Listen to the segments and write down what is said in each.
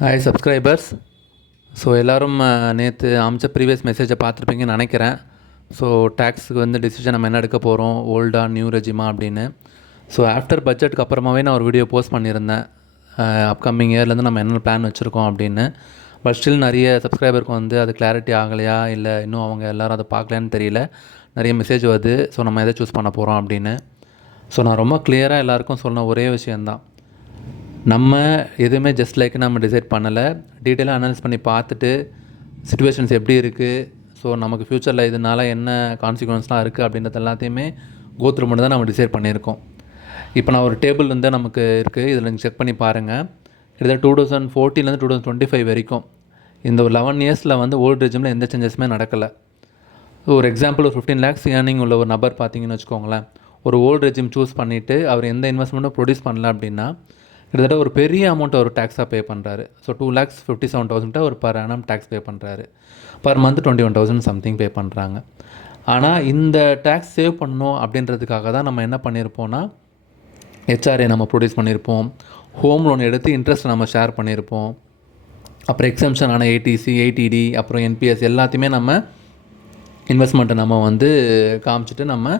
Hi subscribers. So எல்லோரும் நேற்று அமைச்ச previous மெசேஜை பார்த்துருப்பீங்கன்னு நினைக்கிறேன். ஸோ டேக்ஸுக்கு டிசிஷன் நம்ம என்ன எடுக்க போகிறோம், ஓல்டா நியூ ரெஜிமா அப்படின்னு. ஸோ ஆஃப்டர் பட்ஜெட்டுக்கு அப்புறமாவே நான் ஒரு வீடியோ போஸ்ட் பண்ணியிருந்தேன், அப்கமிங் இயர்லேருந்து நம்ம என்ன பிளான் வச்சுருக்கோம் அப்படின்னு. பட் ஸ்டில் நிறைய சப்ஸ்கிரைபருக்கு அது கிளாரிட்டி ஆகலையா இல்லை இன்னும் அவங்க எல்லோரும் அதை பார்க்கலான்னு தெரியல. நிறைய மெசேஜ் வருது, ஸோ நம்ம எதை சூஸ் பண்ண போகிறோம் அப்படின்னு. ஸோ நான் ரொம்ப கிளியராக எல்லாேருக்கும் சொன்ன ஒரே விஷயந்தான், நம்ம எதுவுமே ஜஸ்ட் லைக் நம்ம டிசைட் பண்ணலை. டீட்டெயிலாக அனலைஸ் பண்ணி பார்த்துட்டு சிச்சுவேஷன்ஸ் எப்படி இருக்குது, ஸோ நமக்கு ஃப்யூச்சரில் இதனால் என்ன கான்சிக்வன்ஸ்லாம் இருக்குது அப்படின்றது எல்லாத்தையுமே கோத்ரூ மட்டும் தான் நம்ம டிசைட் பண்ணியிருக்கோம். இப்போ நான் ஒரு டேபிள் நமக்கு இருக்குது, இதில் நீங்கள் செக் பண்ணி பாருங்கள். கிட்டத்தட்ட 2014 2025 வரைக்கும் இந்த ஒரு 11 இயர்ஸில் ஓல்டு ரெஜிமில் எந்த சேஞ்சஸுமே நடக்கலை. ஒரு எக்ஸாம்பிள், ஒரு 15 lakhs ஏர்னிங் உள்ள ஒரு நபர் பார்த்தீங்கன்னு வச்சுக்கோங்களேன். ஒரு ஓல்டு ரெஜிம் சூஸ் பண்ணிவிட்டு அவர் எந்த இன்வெஸ்ட்மெண்ட்டும் ப்ரொடியூஸ் பண்ணல அப்படின்னா கிட்டத்தட்ட ஒரு பெரிய அமௌண்ட் ஒரு டேக்ஸாக பே பண்ணுறாரு. ஸோ 2,57,000 ஒரு பர் ஆனம் டேக்ஸ் பே பண்ணுறாரு. பர் மந்த் 21,000 சம்திங் பே பண்ணுறாங்க. ஆனால் இந்த டேக்ஸ் சேவ் பண்ணணும் அப்படின்றதுக்காக தான் நம்ம என்ன பண்ணியிருப்போம்னா, ஹெச்ஆர்ஏ நம்ம ப்ரொடியூஸ் பண்ணியிருப்போம், ஹோம் லோன் எடுத்து இன்ட்ரெஸ்ட் நம்ம ஷேர் பண்ணியிருப்போம், அப்புறம் எக்ஸம்ஷன் ஆன ஏடிசி, ஏடிடி, அப்புறம் என்பிஎஸ் எல்லாத்தையுமே நம்ம இன்வெஸ்ட்மெண்ட்டை நம்ம காமிச்சிட்டு நம்ம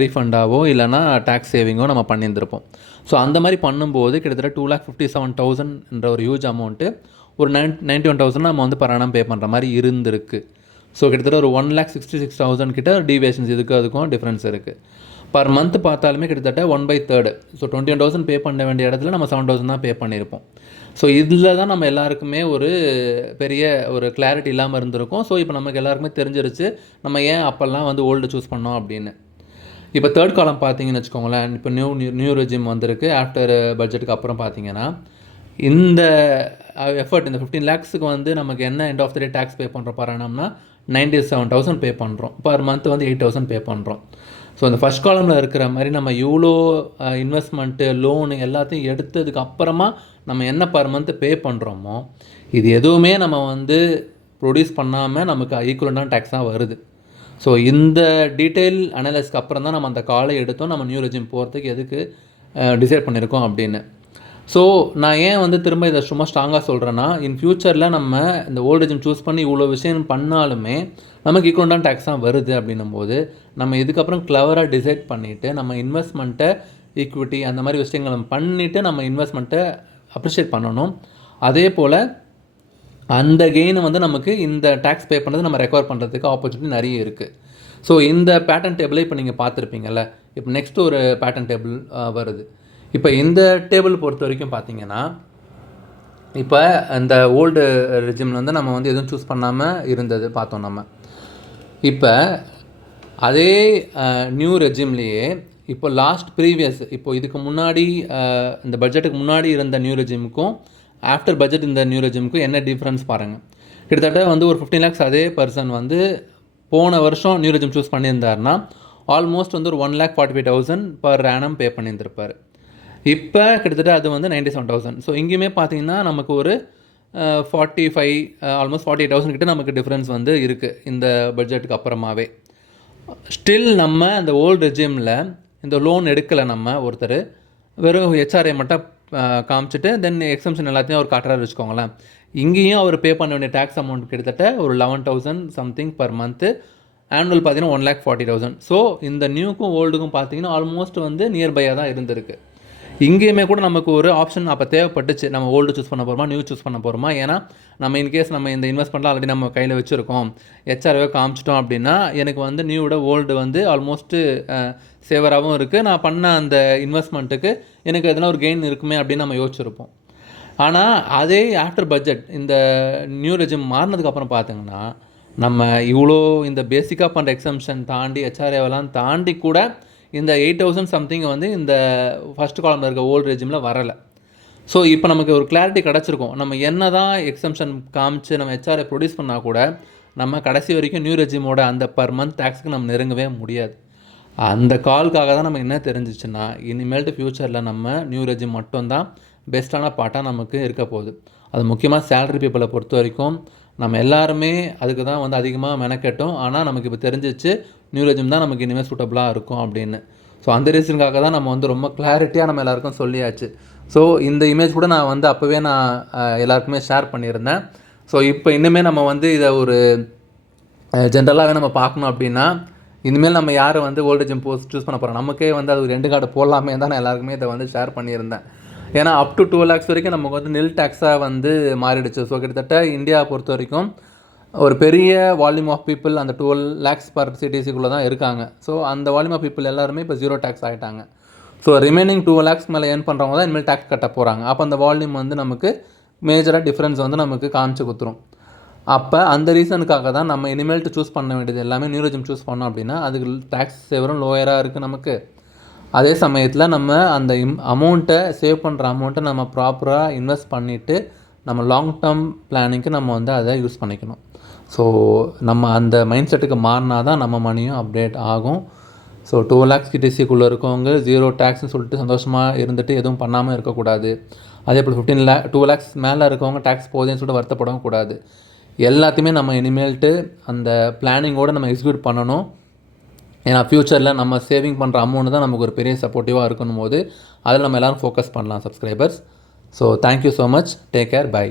ரீஃபண்டாவோ இல்லைனா டேக்ஸ் சேவிங்கோ நம்ம பண்ணியிருந்திருப்போம். ஸோ அந்த மாதிரி பண்ணும்போது கிட்டத்தட்ட 2,57,000 ஒரு ஹியூஜ் அமௌண்ட்டு ஒரு 91,000 நம்ம பர் ஆனம் பே பண்ணுற மாதிரி இருந்திருக்கு. ஸோ கிட்டத்தட்ட ஒரு 1,66,000 கிட்ட டீவியேஷன்ஸ் அதுக்கும் டிஃப்ரென்ஸ் இருக்குது. பர் மந்த் பார்த்தாலுமே கிட்டத்தட்ட 1/3. ஸோ 21,000 பே பண்ண வேண்டிய இடத்துல நம்ம 7,000 தான் பே பண்ணியிருப்போம். ஸோ இதில் தான் நம்ம எல்லாருக்குமே ஒரு பெரிய ஒரு கிளாரிட்டி இல்லாமல் இருந்திருக்கும். ஸோ இப்போ நமக்கு எல்லாருக்குமே தெரிஞ்சிருச்சு நம்ம ஏன் அப்போல்லாம் ஓல்டு சூஸ் பண்ணோம் அப்படின்னு. இப்போ தேர்ட் காலம் பார்த்தீங்கன்னு வச்சுக்கோங்களேன். இப்போ நியூ ரெஜிம் வந்திருக்கு ஆஃப்டர் பட்ஜெட்டுக்கு அப்புறம் பார்த்தீங்கன்னா, இந்த எஃபர்ட் இந்த 15 lakhsக்கு நமக்கு என்ன end of the day tax pay பண்ணுறோம் பர் ஆனம்னா 97,000 பே பண்ணுறோம். பர் மந்த் 8,000 பே பண்ணுறோம். ஸோ இந்த ஃபஸ்ட் காலமில் இருக்கிற மாதிரி நம்ம இவ்வளோ இன்வெஸ்ட்மெண்ட்டு, லோனு எல்லாத்தையும் எடுத்ததுக்கு அப்புறமா நம்ம என்ன பர் மந்த் பே பண்ணுறோமோ இது எதுவுமே நம்ம ப்ரொடியூஸ் பண்ணாமல் நமக்கு ஈக்குவலான டேக்ஸாக வருது. ஸோ இந்த டீட்டெயில் அனலைஸ்க்கு அப்புறம் தான் நம்ம அந்த காலை எடுத்தோம் நம்ம நியூ ரெஜிம் போகிறதுக்கு எதுக்கு டிசைட் பண்ணியிருக்கோம் அப்படின்னு. ஸோ நான் ஏன் திரும்ப இதை சும்மா ஸ்ட்ராங்காக சொல்கிறேன்னா, இன் ஃப்யூச்சரில் நம்ம இந்த ஓல்டு ரெஜிம் சூஸ் பண்ணி இவ்வளோ விஷயம் பண்ணாலுமே நமக்கு ஈக்குவலான டேக்ஸ் தான் வருது அப்படின்னும் போது நம்ம இதுக்கப்புறம் கிளவராக டிசைட் பண்ணிவிட்டு நம்ம இன்வெஸ்ட்மெண்ட்டை ஈக்விட்டி அந்த மாதிரி விஷயங்களை பண்ணிவிட்டு நம்ம இன்வெஸ்ட்மெண்ட்டை அப்ரிஷியேட் பண்ணணும். அதே போல் அந்த கெயின் நமக்கு இந்த டேக்ஸ் பே பண்ணுறது நம்ம ரெக்கவர் பண்ணுறதுக்கு ஆப்பர்ச்சுனிட்டி நிறைய இருக்குது. ஸோ இந்த பேட்டர்ன் டேபிளை இப்போ நீங்கள் பார்த்துருப்பீங்கள்ல. இப்போ நெக்ஸ்ட் ஒரு பேட்டர்ன் டேபிள் வருது. இப்போ இந்த டேபிள் பொறுத்த வரைக்கும் பார்த்தீங்கன்னா, இப்போ இந்த ஓல்டு ரெஜிமில் நம்ம எதுவும் சூஸ் பண்ணாமல் இருந்தது பார்த்தோம் நம்ம. இப்போ அதே நியூ ரெஜிம்லேயே இப்போ லாஸ்ட் ப்ரீவியஸ் இப்போ இதுக்கு முன்னாடி இந்த பட்ஜெட்டுக்கு முன்னாடி இருந்த நியூ ரெஜிமுக்கும் ஆஃப்டர் பட்ஜெட் இந்த நியூ ரெஜிமுக்கும் என்ன டிஃப்ரென்ஸ் பாருங்கள். கிட்டத்தட்ட ஒரு 15 lakhs அதே பர்சன் போன வருஷம் நியூ ரெஜிம் சூஸ் பண்ணியிருந்தாருன்னா ஆல்மோஸ்ட் ஒரு 1,45,000 பர் ஆனம் பே பண்ணியிருந்திருப்பார். இப்போ கிட்டத்தட்ட அது 97,000. ஸோ இங்கேயுமே பார்த்தீங்கன்னா நமக்கு ஒரு 45 ஆல்மோஸ்ட் 48,000 கிட்ட நமக்கு டிஃப்ரென்ஸ் இருக்குது இந்த பட்ஜெட்டுக்கு அப்புறமாவே. ஸ்டில் நம்ம இந்த ஓல்டு ரெஜிமில் இந்த லோன் எடுக்கலை. நம்ம ஒருத்தர் வெறும் ஹெச்ஆர்ஏ மட்டும் காமிச்சிட்டு தென் எக்ஸம்ஷன் எல்லாத்தையும் அவர் காட்டுறாரு வச்சுக்கோங்களேன். இங்கேயும் அவர் பே பண்ண வேண்டிய டேக்ஸ் அமௌண்ட் கிட்டத்தட்ட ஒரு 11,000 சம்திங் பர் மந்த்து. ஆனுவல் பார்த்தீங்கன்னா 1,40,000. ஸோ இந்த நியூக்கும் ஓல்டுக்கும் பார்த்தீங்கன்னா ஆல்மோஸ்ட் நியர்பையாக தான் இருந்திருக்கு. இங்கேயுமே கூட நமக்கு ஒரு ஆப்ஷன் அப்போ தேவைப்பட்டுச்சு, நம்ம ஓல்டு சூஸ் பண்ண போகிறோமா நியூ சூஸ் பண்ண போகிறோமா. ஏன்னா நம்ம இன்கேஸ் நம்ம இந்த இன்வெஸ்ட்மெண்ட்லாம் ஆல்ரெடி நம்ம கையில் வச்சுருக்கோம், ஹெச்ஆர்வே காமிச்சிட்டோம் அப்படின்னா எனக்கு நியூவோட ஓல்டு ஆல்மோஸ்ட்டு சேவராகவும் இருக்குது. நான் பண்ண அந்த இன்வெஸ்ட்மெண்ட்டுக்கு எனக்கு எதனா ஒரு கெயின் இருக்குமே அப்படின்னு நம்ம யோசிச்சிருப்போம். ஆனால் அதே ஆஃப்டர் பட்ஜெட் இந்த நியூ ரெஜிம் மாறினதுக்கப்புறம் பார்த்தீங்கன்னா நம்ம இவ்வளோ இந்த பேசிக்காக பண்ணுற எக்ஸம்ஷன் தாண்டி ஹெச்ஆர்ஏவெல்லாம் தாண்டி கூட இந்த 8,000 சம்திங் இந்த ஃபஸ்ட் காலமில் இருக்க ஓல்டு ரெஜிமில் வரலை. ஸோ இப்போ நமக்கு ஒரு கிளாரிட்டி கிடச்சிருக்கும். நம்ம என்ன தான் எக்ஸம்ஷன் காமிச்சு நம்ம ஹெச்ஆர்ஏ ப்ரொடியூஸ் பண்ணால் கூட நம்ம கடைசி வரைக்கும் நியூ ரெஜிமோட அந்த பர் மந்த் டேக்ஸுக்கு நம்ம நெருங்கவே முடியாது. அந்த கால்காக தான் நமக்கு என்ன தெரிஞ்சிச்சுன்னா, இனிமேல்ட்டு ஃப்யூச்சரில் நம்ம நியூ ரெஜிம் மட்டும்தான் பெஸ்ட்டான பார்ட்டாக நமக்கு இருக்க போகுது. அது முக்கியமாக சேலரி பீப்புளை பொறுத்த வரைக்கும் நம்ம எல்லாருமே அதுக்கு தான் அதிகமாக மெனக்கெட்டோம். ஆனால் நமக்கு இப்போ தெரிஞ்சிச்சு நியூ ரெஜிம் தான் நமக்கு இனிமேல் சூட்டபுளாக இருக்கும் அப்படின்னு. ஸோ அந்த ரீசனுக்காக தான் நம்ம ரொம்ப கிளாரிட்டியாக நம்ம எல்லாருக்கும் சொல்லியாச்சு. ஸோ இந்த இமேஜ் கூட நான் வந்து அப்போவே நான் எல்லாருக்குமே ஷேர் பண்ணியிருந்தேன். ஸோ இப்போ இன்னுமே நம்ம வந்து இதை ஒரு ஜென்ரலாகவே நம்ம பார்க்கணும் அப்படின்னா, இனிமேல் நம்ம யாரை வந்து ஓல்ட் ஏஜ் போஸ்ட் சூஸ் பண்ண போகிறோம், நமக்கே வந்து அது ஒரு எண்டு கார்டு போடலாமே தான் நான் எல்லாருக்குமே இதை வந்து ஷேர் பண்ணியிருந்தேன். ஏன்னா அப் டு 2 lakhs வரைக்கும் நமக்கு வந்து நில் டேக்ஸாக வந்து மாறிடுச்சு. ஸோ கிட்டத்தட்ட இந்தியா பொறுத்த வரைக்கும் ஒரு பெரிய வால்யூம் ஆஃப் பீப்புள் அந்த 12 lakhs பர் சிட்டிசிக்குள்ளே தான் இருக்காங்க. ஸோ அந்த வால்யூம் ஆஃப் பீப்புள் எல்லாருமே இப்போ 0 டேக்ஸ் ஆகிட்டாங்க. ஸோ ரிமைனிங் 2 lakhs மேலே ஏர்ன் பண்ணுறவங்க தான் இனிமேல் டேக்ஸ் கட்ட போகிறாங்க. அப்போ அந்த வால்யூம் வந்து நமக்கு மேஜராக டிஃப்ரென்ஸ் வந்து நமக்கு காமிச்சு கொடுத்துரும். அப்போ அந்த ரீசனுக்காக தான் நம்ம இனிமேல்ட்டு சூஸ் பண்ண வேண்டியது எல்லாமே நியூ ரெஜிம் சூஸ் பண்ணோம் அப்படின்னா அதுக்கு டேக்ஸ் சேவரும் லோயராக இருக்குது நமக்கு. அதே சமயத்தில் நம்ம அந்த அமௌண்ட்டை சேவ் பண்ணுற அமௌண்ட்டை நம்ம ப்ராப்பராக இன்வெஸ்ட் பண்ணிவிட்டு நம்ம லாங் டேர்ம் பிளானிங்க்கு நம்ம வந்து அதை யூஸ் பண்ணிக்கணும். ஸோ நம்ம அந்த மைண்ட் செட்டுக்கு மாறினா தான் நம்ம மணியும் அப்டேட் ஆகும். ஸோ 2 lakhs கிட்டிசிக்குள்ளே இருக்கவங்க 0 டேக்ஸ்னு சொல்லிட்டு சந்தோஷமாக இருந்துட்டு எதுவும் பண்ணாமல் இருக்கக்கூடாது. அதே போல் 2 lakhs மேலே இருக்கவங்க டேக்ஸ் போகுதுன்னு சொல்லிட்டு வருத்தப்படவும் கூடாது. எல்லாத்தையுமே நம்ம இனிமேல்ட்டு அந்த பிளானிங்கோடு நம்ம எக்ஸிக்யூட் பண்ணணும். ஏன்னா ஃப்யூச்சரில் நம்ம சேவிங் பண்ணுற அமௌண்ட் தான் நமக்கு ஒரு பெரிய சப்போர்ட்டிவாக இருக்கணும் போது அதில் நம்ம எல்லோரும் ஃபோக்கஸ் பண்ணலாம் subscribers. So thank you so much. Take care. By.